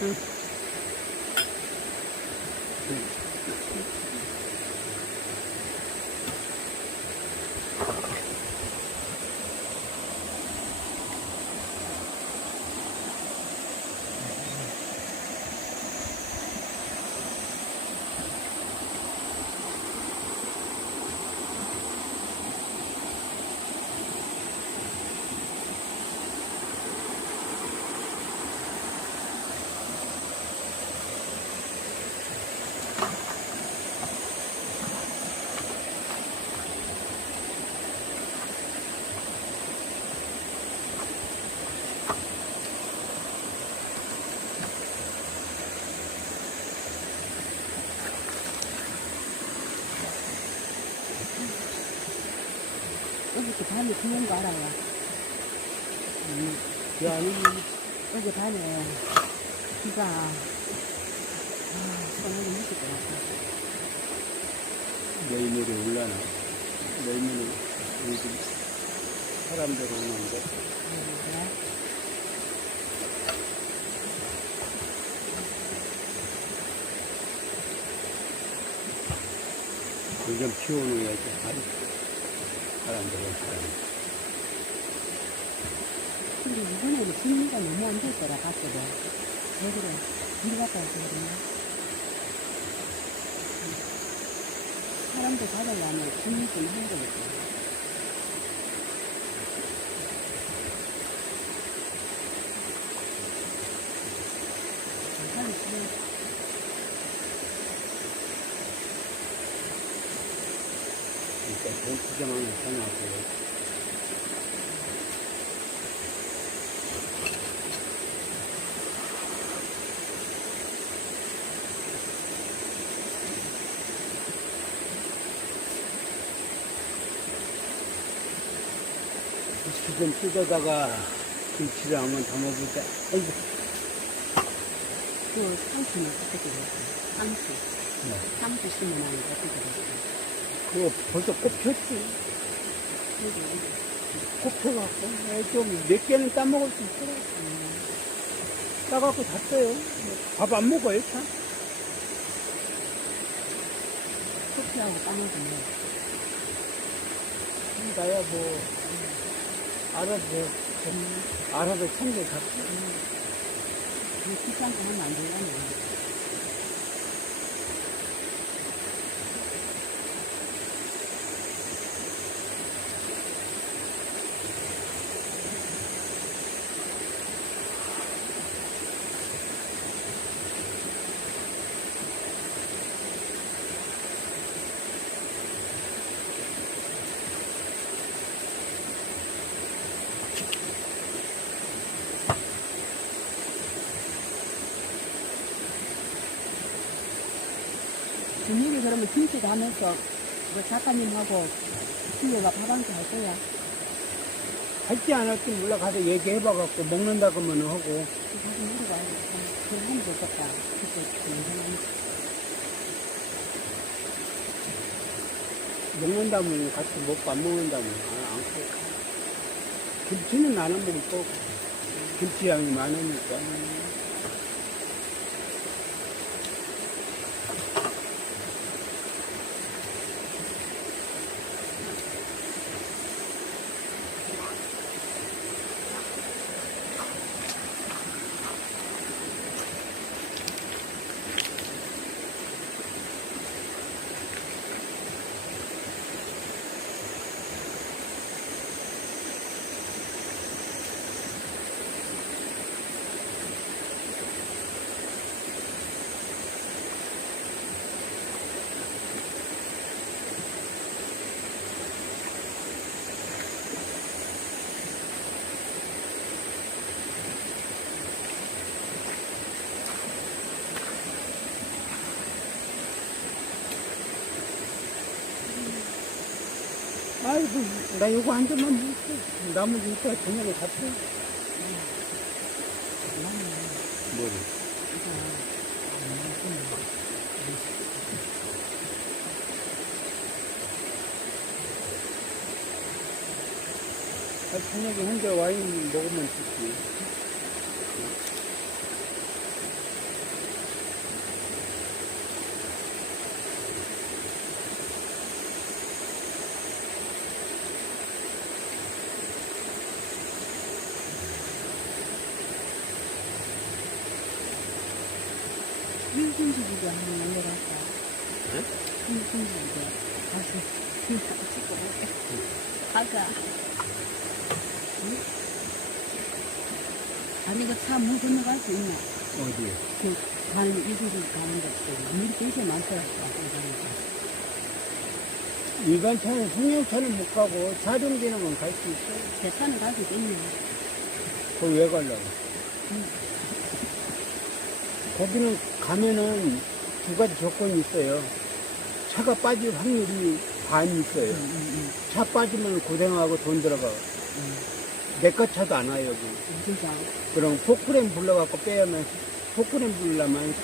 嗯， 어저께 밤에 그런 거 알아요. 야, 아니, 어제 밤에 비가 내일모레 올라나. 내일모레 요즘 사람들 오는데. 요즘 바로 사람들 오시다니. 근데 이번에는 진리가 너무 안 될 거라 봤거든. 왜 그래? 일 갔다 그러나? 사람들 받으려면 좀한 거겠지. 괜찮아, 그냥 그러니까 돈 투자만 해놔고. 지금 뜯어다가 김치를 한번 담아보자. 아이고, 그 상추는 어떻게 됐어? 상추. 네. 상추 거 어떻게 됐어? 그거 벌써 꽃 폈지. 꽃 펴갖고, 좀 몇 개는 따먹을 수 있더라. 따갖고 잤어요. 밥 안 먹어요, 참. 커피하고 까먹으면 나야 뭐, 알아서, 좀 알아서 챙겨. 그 귀찮게 하면 안 되려면 저녁에 그러면 김치 가면서 그 작가님하고 친구가 밥한끼 할 거야. 할지 안 할지 몰라 가서 얘기해봐갖고 먹는다 그러면 하고. 그 가서 물어봐. 그걸 하면 좋겠다. 그때 영상 먹는다면 같이 먹고 안 먹는다면 안, 안 먹고. 김치는 나는 먹을 거고. 김치 양이 많으니까. 아이고, 나 요거 한 점만 먹을게. 나머지 이따 저녁에 갖고. 뭐를? 아, 저녁에 혼자 와인 먹으면 좋지. 일순수지도 한번 올려갈까? 응? 일순수지도 다시 찍고 올게. 아까 응? 아니 이거 차물 건너갈 수 있나? 어디? 그 가는 일순수 가는 데 물이 되게 많더라고. 일반 차는 승용차는 못 가고 자동차는 갈 수 있어. 대차는 갈 수 있겠네. 거기 왜 가려고? 응. 거기는 가면은 두 가지 조건이 있어요. 차가 빠질 확률이 반이 있어요. 응, 응, 차 빠지면 고생하고 돈 들어가. 응. 내거 차도 안 와요, 여기. 진짜. 그럼 포크램 불러갖고 빼야면, 포크램 불려면